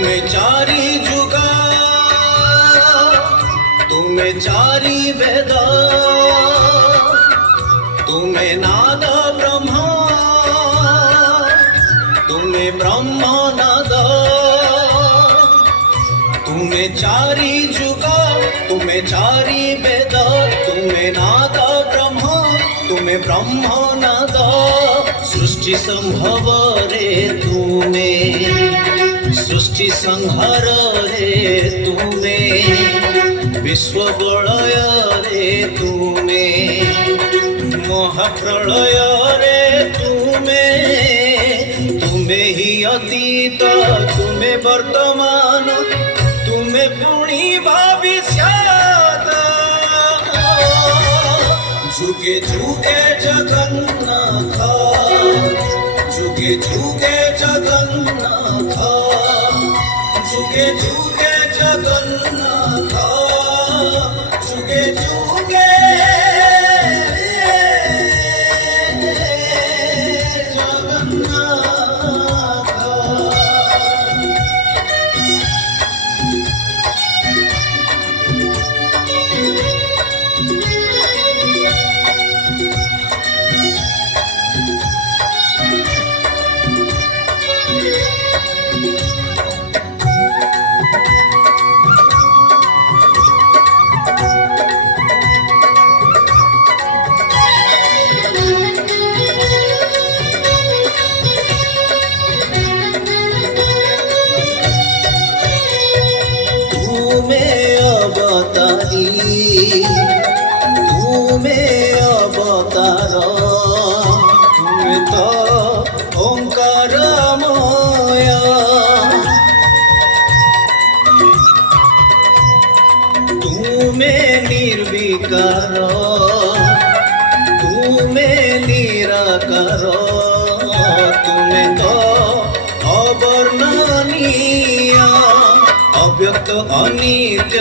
ତୁମେ ଚାରି ଯୁଗ, ତୁମେ ଚାରି ବେଦ, ତୁମେ ନାଦ ବ୍ରହ୍ମ, ତୁମେ ବ୍ରହ୍ମ ନାଦ। ତୁମେ ଚାରି ଯୁଗ, ତୁମେ ଚାରି ବେଦ, ତୁମେ ନାଦ ବ୍ରହ୍ମ, ତୁମେ ବ୍ରହ୍ମ ନାଦ। ସୃଷ୍ଟି ସମ୍ଭବରେ ତୁମେ, ସୃଷ୍ଟି ସଂହାରରେ ତୁମେ, ବିଶ୍ୱ ବଳୟରେ ତୁମେ, ମହାପ୍ରଳୟରେ ତୁମେ। ତୁମେ ହି ଅତୀତ, ତୁମେ ବର୍ତ୍ତମାନ, ତୁମେ ପୁଣି ଭବିଷ୍ୟତ। যুগে যুগে জগন্নাথ, যুগে যুগে জগন্নাথ, যুগে যুগে জগন্নাথ, যুগে যুগে ତୁମେ ଅବତାର, ତୁମେ ତ ଓଙ୍କାରମୟ। ତୁମେ ନିର୍ବିକାର, ତୁମେ ନିରାକାର, ତୁମେ ତ ଅବର୍ଣ୍ଣନୀୟ, অব্যক্ত অনিত্য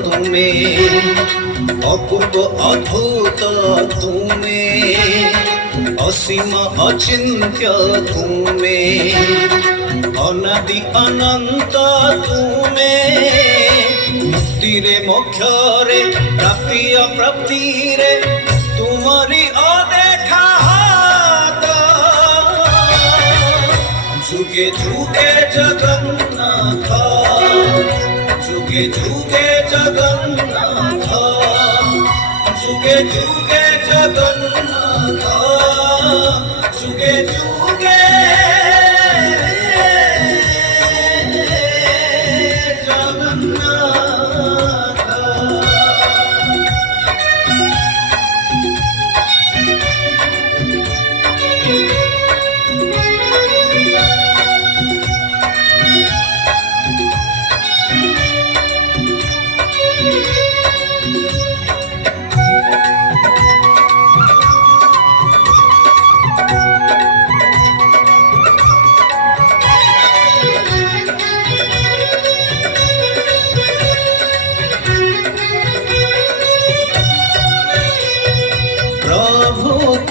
তুমি, অপূর্ব অদ্ভুত তুমি, অসীম অচিন্ত্য তুমি, অনাদি অনন্ত তুমি। মুক্তিরে মোক্ষরে, প্রাপ্তি অপ্রাপ্তিরে তুমরি অদেখা হাত। যুগে যুগে জগন্নাথ, যুগে যুগে জগন্নাথ, যুগে যুগে জগন্নাথ, যুগে যুগে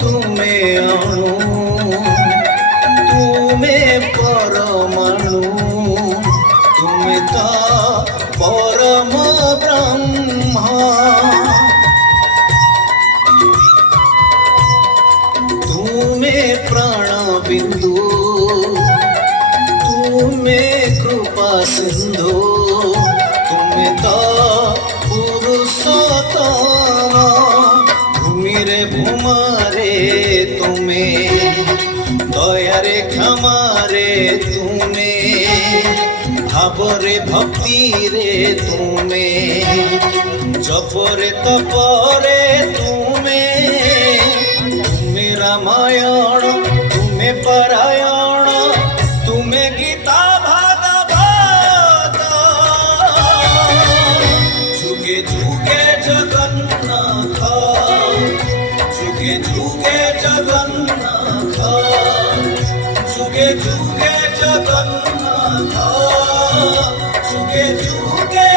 ତୁମେ ଅଣୁ, ତୁମେ ପରମାଣୁ, ତୁମେ ତ ପରମ ବ୍ରହ୍ମ। ତୁମେ ପ୍ରାଣ ବିନ୍ଦୁ, ତୁମେ କୃପା ସିନ୍ଧୁ, ତୁମେ ତ ପୁରୁଷୋତ୍ତମ। ভূমিরে ভূমারে তুমি, দয়ারে ক্ষমারে তুমি, ভাবরে ভক্তিরে তুমি, জপরে তপরে তুমি। তুমি রামায়ণ, তুমি পরায়ণ, তুমি গীতা ভাগবত। যুগে যুগে জগন্নাথ, যুগে যুগে জগন্নাথ, যুগে যুগে জগন্নাথ, যুগে যুগে